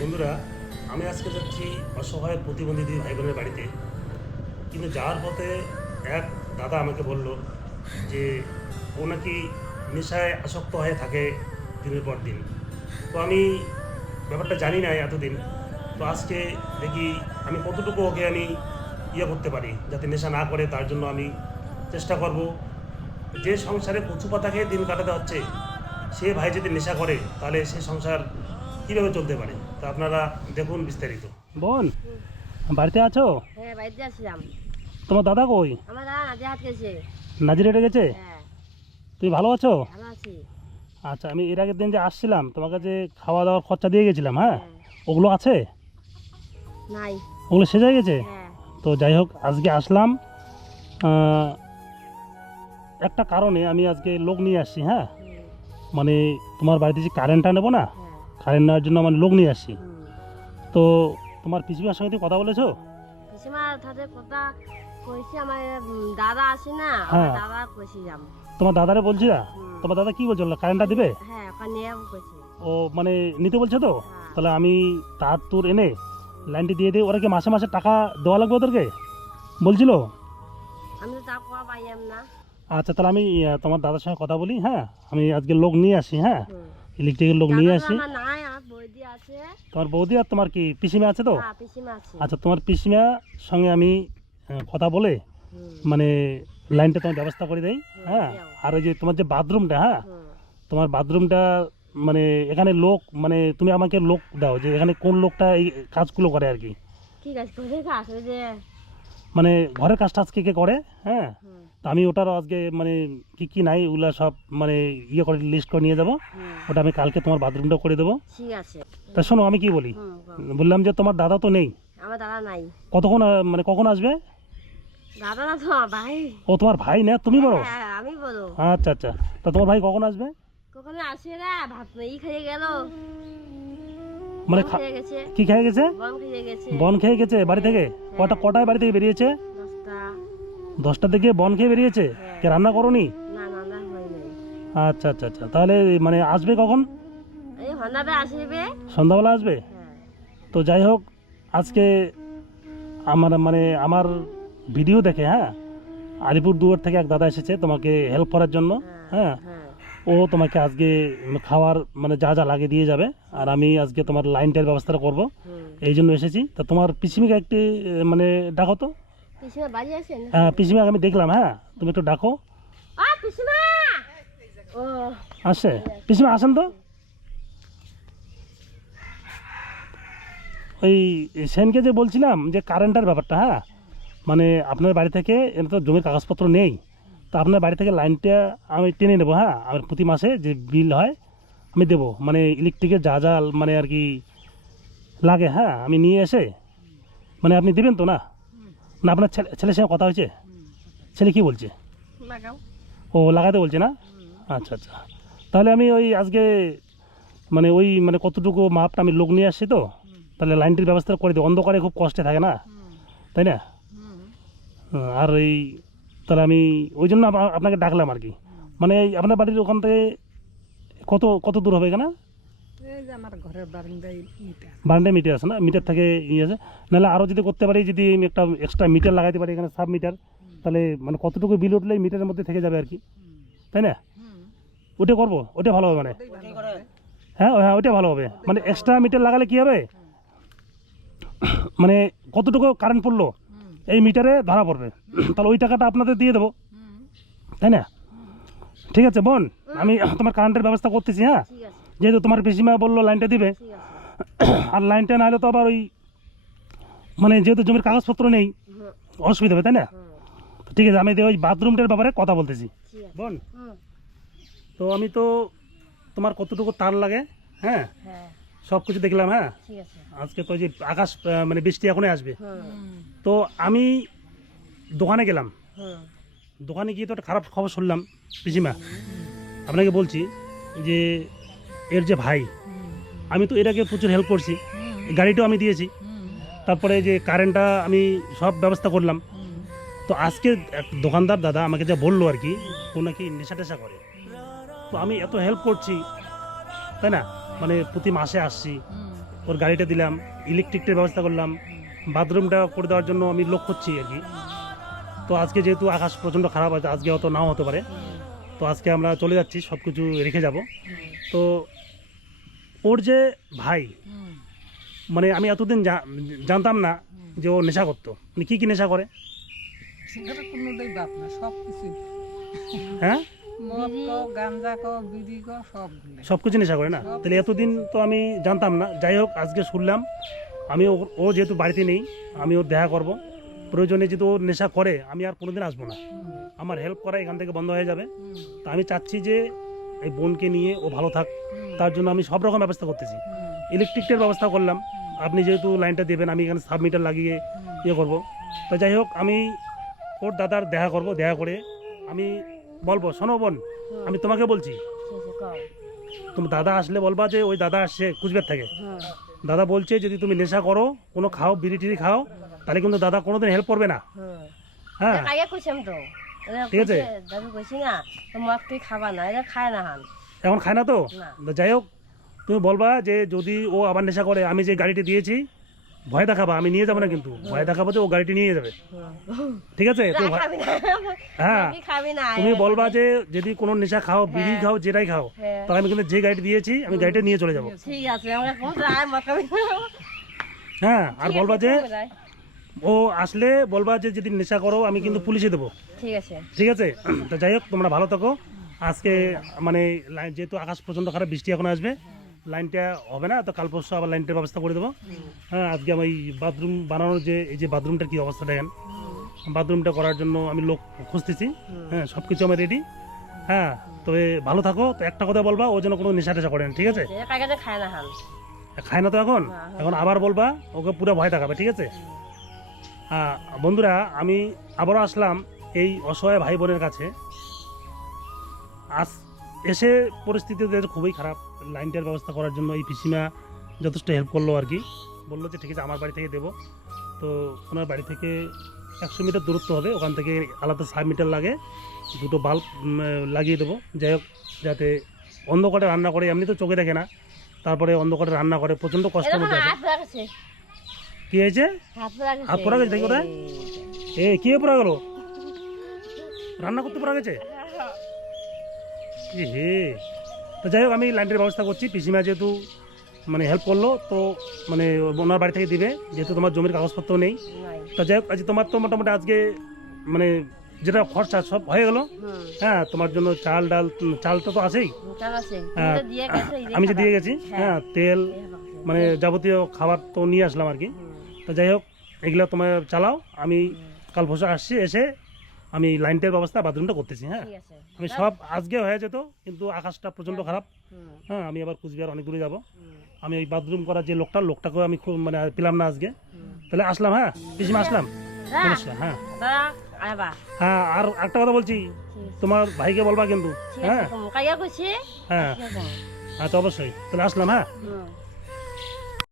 বন্ধুরা, আমি আজকে যাচ্ছি অসহায় প্রতিবন্ধী দুই ভাই বোনের বাড়িতে। কিন্তু যাওয়ার পথে এক দাদা আমাকে বলল যে ও নাকি নেশায় আসক্ত হয়ে থাকে দিনের পর দিন। তো আমি ব্যাপারটা জানি না এতদিন। তো আজকে দেখি আমি কতটুকু ওকে আমি করতে পারি যাতে নেশা না করে, তার জন্য আমি চেষ্টা করব। যে সংসারে কচু পাতা খেয়ে দিন কাটাতে হচ্ছে, সে ভাই যদি নেশা করে তাহলে সে সংসার কীভাবে চলতে পারে। তা আপনারা দেখুন বিস্তারিত। বোন, বাড়িতে আছো? হ্যাঁ, বাড়িতে আসলাম। তোমার দাদা কই? আমার দাদা নাজে হাত গেছে। নাজির রেটে গেছে? হ্যাঁ, তুমি ভালো আছো? ভালো আছি। আচ্ছা, আমি এর আগের দিন যে আসছিলাম তোমাকে যে খাওয়া দাওয়ার খরচা দিয়ে গেছিলাম, হ্যাঁ, ওগুলো আছে? নাই। ওগুলো শেষ হয়ে গেছে? হ্যাঁ। তো যাই হোক, আজকে আসলাম একটা কারণে। আমি আজকে লোক নিয়ে আসছি, হ্যাঁ, মানে তোমার বাড়িতে যে কারেন্টটা নেবো না, হ্যাঁ। কারেন্ট নেওয়ার জন্য আমার লোক নিয়ে আসছি। হুম। তো তোমার পিসিমার সঙ্গে তুমি কথা বলেছো? পিসিমার সাথে কথা কইছি, আমার দাদা আছে না, হ্যাঁ। আমার দাদা কইছিলাম। তোমার দাদারে বলছি না? তোমার দাদা কি বলছিল, কারেন্টটা দিবে? হ্যাঁ, ওখানে নিয়েও কইছি। ও মানে নিতে বলছে তো? হ্যাঁ। তাহলে আমি তার তোর এনে লাইনটি দিয়ে দিই। ওরা কি মাসে মাসে টাকা দেওয়া লাগবে ওদেরকে বলছিল? আমি তো টাকা পাইয়াম না। আচ্ছা, তাহলে আমি তোমার দাদার সঙ্গে কথা বলি। হ্যাঁ, আমি আজকে লোক নিয়ে আসি। হ্যাঁ, হুম। ইলেকট্রিকের লোক নিয়ে আসি। আমার নাই, আমার বৌদি আছে। তোমার বৌদি আর তোমার কি পিসিমা আছে তো? হ্যাঁ, পিসিমা আছে। আচ্ছা, তোমার পিসিমার সঙ্গে আমি কথা বলে হুম। মানে লাইনটা তোমার ব্যবস্থা করে দেই। হ্যাঁ, দিও। আর ওই যে তোমার যে বাথরুমটা, হ্যাঁ, হুম। তোমার বাথরুমটা মানে এখানে লোক, মানে তুমি আমাকে লোক দাও যে এখানে কোন লোকটা এই কাজগুলো করে আর কি। ঠিক আছে, কোথায় কাজ ওই যে। মানে ঘরের কাজটা আজকে কে করে, হ্যাঁ, হুম। তো আমি ওটার আজকে মানে কি কি নাই ওগুলা সব মানে করে লিস্ট করে নিয়ে যাবো। হুম। ওটা আমি কালকে তোমার বাথরুমটা করে দেবো। ঠিক আছে। তা শোনো, আমি কি বলি, বললাম যে তোমার দাদা তো নেই, আমার দাদা নাই। কতক্ষণ মানে কখন আসবে? দাদা না তো আমার ভাই। ও তোমার ভাই না, তুমি বড়? হ্যাঁ, আমি বলো। আচ্ছা আচ্ছা, তা তোমার ভাই কখন আসবে? কখনো আসে না, ভাত নেই খেয়ে গেল। মানে বন খেয়ে গেছে। কি খেয়ে গেছে? বন খেয়ে গেছে। বন খেয়ে গেছে বাড়ি থেকে? কটায় বাড়ি থেকে বেরিয়েছে? 10টা। 10টার দিকে বন খেয়ে বেরিয়েছে? হ্যাঁ। কে রান্না করনি? না, না হয় নাই। আচ্ছা আচ্ছা আচ্ছা, তাহলে মানে আসবে কখন? এই হন্দাবে আসবে। সন্ধ্যাবেলা আসবে? হ্যাঁ। তো যাই হোক, আজকে আমার মানে আমার ভিডিও দেখে, হ্যাঁ, আলিপুরদুয়ার থেকে এক দাদা এসেছে তোমাকে হেল্প করার জন্য। হ্যাঁ, হ্যাঁ। ও তোমাকে আজকে খাওয়ার মানে যা যা লাগে দিয়ে যাবে, আর আমি আজকে তোমার লাইনটার ব্যবস্থাটা করব, এই জন্য এসেছি। তা তোমার পিসিমিকে একটি মানে ডাকো তো। পিসিমা বাড়ি আছেন? হ্যাঁ, পিসিমাকে আমি দেখলাম। হ্যাঁ, তুমি একটু ডাকো। পিসিমা। ও আসে পিসিমা, আসেন তো। ওই সেনকে যে বলছিলাম যে কারেন্টের ব্যাপারটা, হ্যাঁ, মানে আপনার বাড়ি থেকে এটা তো জমির কাগজপত্র নেই, তো আপনার বাড়ি থেকে লাইনটা আমি টেনে নেবো। হ্যাঁ, আমার প্রতি মাসে যে বিল হয় আমি দেবো, মানে ইলেকট্রিকের যা যা মানে আর কি লাগে, হ্যাঁ, আমি নিয়ে এসে মানে আপনি দেবেন তো না? না, আপনার ছেলের সঙ্গে কথা হয়েছে? ছেলে কি বলছে? লাগাও। ও লাগাতে বলছে না? আচ্ছা আচ্ছা, তাহলে আমি ওই আজকে মানে ওই মানে কতটুকু মাপটা আমি লোক নিয়ে আসছি তো, তাহলে লাইনটির ব্যবস্থা করে দিই। অন্ধকারে খুব কষ্টে থাকে না, তাই না? আর এই তাহলে আমি ওই জন্য আপনাকে ডাকলাম আর কি। মানে এই আপনার বাড়ির ওখান থেকে কত কত দূর হবে এখানে? আমার ঘরের বারান্দায় বারান্দায় মিটার আছে না? মিটার থেকে ইয়ে আছে, নাহলে আরও যদি করতে পারি, যদি আমি একটা এক্সট্রা মিটার লাগাইতে পারি এখানে, সাব মিটার, তাহলে মানে কতটুকু বিল উঠলে মিটারের মধ্যে থেকে যাবে আর কি, তাই না? ওটা করবো, ওটা ভালো হবে মানে। হ্যাঁ হ্যাঁ, ওইটা ভালো হবে। মানে এক্সট্রা মিটার লাগালে কি হবে, মানে কতটুকু কারেন্ট পড়লো এই মিটারে ধরা পড়বে, তাহলে ওই টাকাটা আপনাদের দিয়ে দেবো, তাই না? ঠিক আছে বোন, আমি তোমার কারেন্টের ব্যবস্থা করতেছি। হ্যাঁ, ঠিক আছে। যেহেতু তোমার পিসিমা বললো লাইনটা দিবে, ঠিক আছে। আর লাইনটা না হলে তো আবার ওই মানে যেহেতু জমির কাগজপত্র নেই অসুবিধা হবে, তাই না? ঠিক আছে, আমি ওই বাথরুমটার ব্যাপারে কথা বলতেছি। ঠিক আছে। বোন, তো আমি তো তোমার কতটুকু তার লাগে, হ্যাঁ, হ্যাঁ, সব কিছু দেখলাম। হ্যাঁ, ঠিক আছে। আজকে তো যে আকাশ মানে বৃষ্টি এখনই আসবে, তো আমি দোকানে গেলাম। দোকানে গিয়ে তো একটা খারাপ খবর শুনলাম পিসিমা। আপনাকে বলছি যে এর যে ভাই, আমি তো এর আগে প্রচুর হেল্প করছি, গাড়িটাও আমি দিয়েছি, তারপরে যে কারেন্টটা আমি সব ব্যবস্থা করলাম। তো আজকে এক দোকানদার দাদা আমাকে যা বললো আর কি, ও নাকি নেশা টেশা করে। তো আমি এত হেল্প করছি, তাই না, মানে প্রতি মাসে আসছি, ওর গাড়িটা দিলাম, ইলেকট্রিকটার ব্যবস্থা করলাম, বাথরুমটা করে দেওয়ার জন্য আমি লোক করছি আর কি। তো আজকে যেহেতু আকাশ প্রচণ্ড খারাপ আছে, আজকে অত নাও হতে পারে, তো আজকে আমরা চলে যাচ্ছি, সব কিছু রেখে যাব। তো ওর যে ভাই, মানে আমি এতদিন জানতাম না যে ও নেশা করতো। মানে কী কী নেশা করে? সিগারেট কোনোটাই বাপ না, সব কিছু হ্যাঁ, মদ কো, গাঞ্জা কো, বিড়ি কো, সবগুলো। সব কিছু নেশা করে না? তাহলে এতদিন তো আমি জানতাম না। যাই হোক, আজকে শুনলাম। আমি ও যেহেতু বাড়িতে নেই, আমি ওর দেখা করব। প্রয়োজনে যদি ও নেশা করে, আমি আর কোনোদিন আসবো না। আমার হেল্প করা এখান থেকে বন্ধ হয়ে যাবে। তা আমি চাচ্ছি যে এই বোনকে নিয়ে ও ভালো থাক, তার জন্য আমি সব রকম ব্যবস্থা করতেছি। ইলেকট্রিকের ব্যবস্থা করলাম, আপনি যেহেতু লাইনটা দেবেন, আমি এখানে সাবমিটার লাগিয়ে ইয়ে করবো। তো যাই হোক, আমি ওর দাদার দেখা করব, দেখা করে আমি বলবো, শোনো বোন, আমি তোমাকে বলছি, তুমি দাদা আসলে বলবা যে ওই দাদা আসছে কুচবিহার থেকে, দাদা বলছে যদি তুমি নেশা করো, কোনো খাও, বিড়ি টিড়ি খাও, তাহলে কিন্তু দাদা কোনোদিন হেল্প করবে না। হ্যাঁ, ঠিক আছে। দাদু কইছি না তো মদ তুই খাবা না, এটা খায় না হান। এখন খায় না তো? না। যাই হোক, তুমি বলবা যে যদি ও আবার নেশা করে, আমি যে গাড়িটি দিয়েছি, ভয় দেখাবা, আমি নিয়ে যাবো না কিন্তু, ভয় দেখাবো যে ও গাড়িটি নিয়ে যাবে। ঠিক আছে? তো খাবি না, হ্যাঁ, তুই খাবি না। তুমি বলবা যে যদি কোনো নেশা খাও, বিড়ি খাও, যেটাই খাও, হ্যাঁ। তাহলে আমি কিন্তু যে গাড়িটি দিয়েছি, আমি গাড়িটা নিয়ে চলে যাবো। ঠিক আছে, আমরা কোন রায় মদ খাবি না। হ্যাঁ, আর ঠিক বলবা আছে, যে তুমি রায়। ও আসলে বলবা যে যদি নেশা করো, আমি কিন্তু পুলিশে দেবো। ঠিক আছে। ঠিক আছে? তো যাই হোক, তোমরা ভালো থাকো। আজকে মানে যেহেতু আকাশ প্রচণ্ড খারাপ, বৃষ্টি এখন আসবে, লাইনটা হবে না, তো কাল পরশু আবার লাইনটার ব্যবস্থা করে দেবো। হ্যাঁ, আজকে আমি বাথরুম বানানোর যে এই যে বাথরুমটার কী অবস্থা দেখেন, বাথরুমটা করার জন্য আমি লোক খুঁজতেছি। হ্যাঁ, সব কিছু আমার রেডি। হ্যাঁ, তবে ভালো থাকো। তো একটা কথা বলবা, ও যেন কোনো নেশা টেশা করেন। ঠিক আছে? এটা কাকে খায় না হান। খায় না তো এখন? এখন আবার বলবা, ওকে পুরো ভয় দেখাবে। ঠিক আছে? বন্ধুরা, আমি আবারও আসলাম এই অসহায় ভাই বোনের কাছে। আজ এসে পরিস্থিতি খুবই খারাপ। লাইনটার ব্যবস্থা করার জন্য এই পিসিমা যথেষ্ট হেল্প করলো আর কি। বললো যে ঠিক আছে, আমার বাড়ি থেকে দেবো। তো ওনার বাড়ি থেকে 100 মিটার দূরত্ব হবে, ওখান থেকে আলাদা সাবমিটার লাগে, দুটো বাল্ব লাগিয়ে দেবো। যাই হোক, যাতে অন্ধকারে রান্না করে, এমনি তো চোখে দেখে না, তারপরে অন্ধকারে রান্না করে, প্রচণ্ড কষ্টের মধ্যে আছে। হাত রাখছে, কি হয়েছে? হাত রাখছে। হাত পড়া গেছে? দেখি কোথায়? কি পড়া গেল? রান্না করতে পড়া গেছে? হে, তো যাই হোক, আমি লাইনটার ব্যবস্থা করছি। পিসিমা যেহেতু মানে হেল্প করলো, তো মানে ওনার বাড়ি থেকে দিবে, যেহেতু তোমার জমির কাগজপত্র নেই। নাই। তো যাই হোক, আজ তোমার তো মোটামুটি আজকে মানে যেটা খরচা সব হয়ে গেল। হ্যাঁ, তোমার জন্য চাল ডাল, চালটা তো আছেই। চাল আছে, হ্যাঁ, তুমি তো দিয়ে গেছো, এই যে আমি যে খাবার। দিয়ে গেছি। হ্যাঁ, তেল, মানে যাবতীয় খাবার তো নিয়ে আসলাম আর কি। তো যাই হোক, এগুলো তোমার চালাও, আমি কাল পরশু আসছি, এসে আমি লাইনটার ব্যবস্থা, বাথরুমটা করতেছি। হ্যাঁ, ঠিক আছে। আমি সব আজকে হয়ে যেত, কিন্তু আকাশটা প্রচণ্ড খারাপ। হ্যাঁ, আমি আবার কুচবিহার অনেক দূরে যাবো। আমি ওই বাথরুম করার যে লোকটাকেও আমি খুব মানে পেলাম না আজকে। তাহলে আসলাম। হ্যাঁ, পিসিমা আসলাম। নমস্কার। হ্যাঁ, দাদা আইবা। হ্যাঁ, আর একটা কথা বলছি, তোমার ভাইকে বলবা কিন্তু। ঠিক হ্যাঁ, আছে, কাইয়া কইছি। হ্যাঁ, ঠিক আছে। হ্যাঁ, তো অবশ্যই। তাহলে আসলাম। হ্যাঁ।